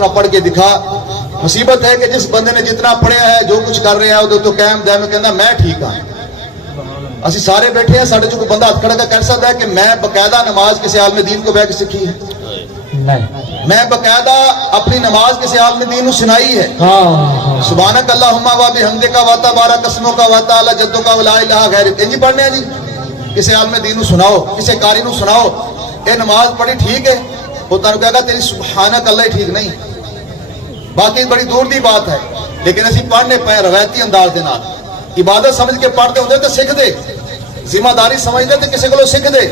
فاصلہ پڑھ کے دکھا. مصیبت ہے کہ جس بندے نے جتنا پڑھیا ہے جو کچھ کر رہا ہے وہ تو قائم دائم کہنا میں ٹھیک ہاں. اسی سارے بیٹھے ہیں, ساڑھے جو کوئی بندہ ہاتھ کھڑا کر سکتا ہے کہ میں باقاعدہ نماز کسی عالم دین کو بہ کے سیکھی ہے؟ میں باقاعدہ اپنی نماز کسی عالم دین کو سنائی ہے؟ سبحانک اللہم و بحمدک و تبارک اسمک و تعالی جدک و لا الہ غیرک. انجی پڑھنے ہیں جی؟ کسی عالم دین کو سناؤ, کسی قاری کو سناؤ اے نماز پڑھی ٹھیک ہے, وہ تنہوں کہے گا تیری سبحانک اللہ ٹھیک نہیں. باقی بڑی دور دی بات ہے, لیکن اسی پڑھنے پہ روایتی انداز دے نال عبادت سمجھ کے پڑھتے ہوتے تو سکھ دے, ذمہ داری سمجھتے تو کسی کو سکھ دے.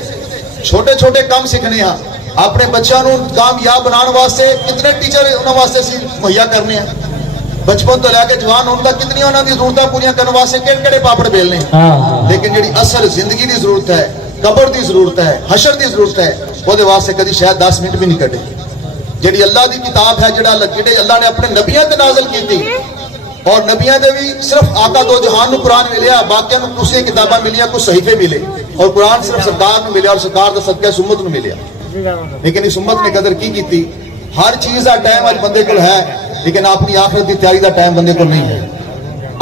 چھوٹے چھوٹے کام سیکھنے ہیں اپنے بچوں کو کامیاب بنانے واسطے. کتنے ٹیچر انہوں واسطے اسی مہیا کرنے ہیں, بچپن تو لے کے جوان ہونے تک کتنی انہوں کی ضرورتیں پوریاں کرنے واسطے کہڑے پاپڑ بیلنے ہیں. لیکن جڑی اصل زندگی دی ضرورت ہے, قبر دی ضرورت ہے, حشر دی ضرورت ہے, وہ واسطے کدی شاید 10 منٹ بھی نہیں کٹے. جڑی اللہ دی کتاب ہے, جڑا اللہ نے اپنے نبیوں تے نازل کی تھی, اور نبیوں دے بھی صرف آقا دو جہان نو قرآن ملیا, باقیاں نو دوسری کتاباں ملیاں, کچھ صحیفے ملے, اور قرآن صرف سرکار نو ملیا اور سرکار دا صدقہ اس امت نو ملیا. لیکن اس امت نے قدر کی تھی. ہر چیز دا ٹائم آج بندے کو ہے, لیکن اپنی آخرت دی تیاری دا ٹائم بندے کو نہیں ہے.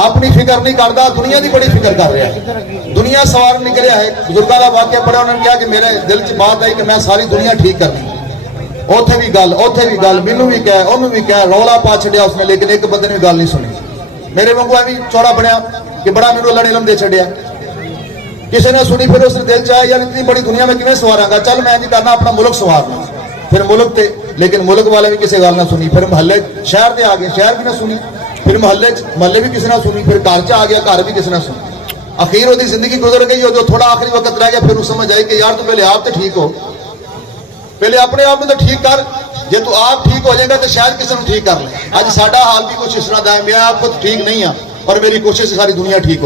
اپنی فکر نہیں کرتا, دنیا دی بڑی فکر کر رہا ہے. دنیا سوار نکلیا ہے. بزرگاں دا واقعہ پڑھا, انہوں نے کہا کہ میرے دل چ بات آئی کہ میں ساری دنیا ٹھیک کرنی. اوتھے بھی گل مینوں بھی کہے, انہوں بھی کہے, رولا پا چھڑیا اس نے, لیکن ایک بندے نے بھی گل نہیں سنی. میرے وانگو بھی چوڑا بنیا کہ بڑا میرے اللہ نے علم دے چھڑیا. کسی نے سنی, پھر اس نے دل چاہے یار اتنی بڑی دنیا میں کیویں سواراں گا, چل میں نہیں کرنا, اپنا ملک سوارنا. پھر ملک تے, لیکن ملک والے بھی کسی گل نہ سنی. پھر محلے شہر تے آ گئے, شہر بھی نہ سنی. پھر محلے بھی کسی نہ سنی. پھر گھر چ آ گیا, گھر بھی کسی نہ سنی. اخیر وہ زندگی گزر گئی, جو تھوڑا آخری وقت رہ گیا, پھر اس سمجھ آئی کہ یار تو پہلے آپ تو ٹھیک ہو, پہلے اپنے آپ میں تو ٹھیک کر, جے تو آپ ٹھیک ہو جائے گا تو شاید کسی نے ٹھیک کر لیں. اج ساڈا حال بھی کچھ اس طرح دا ہے, میں آپ خود ٹھیک نہیں ہاں اور میری کوشش ساری دنیا ٹھیک ہو.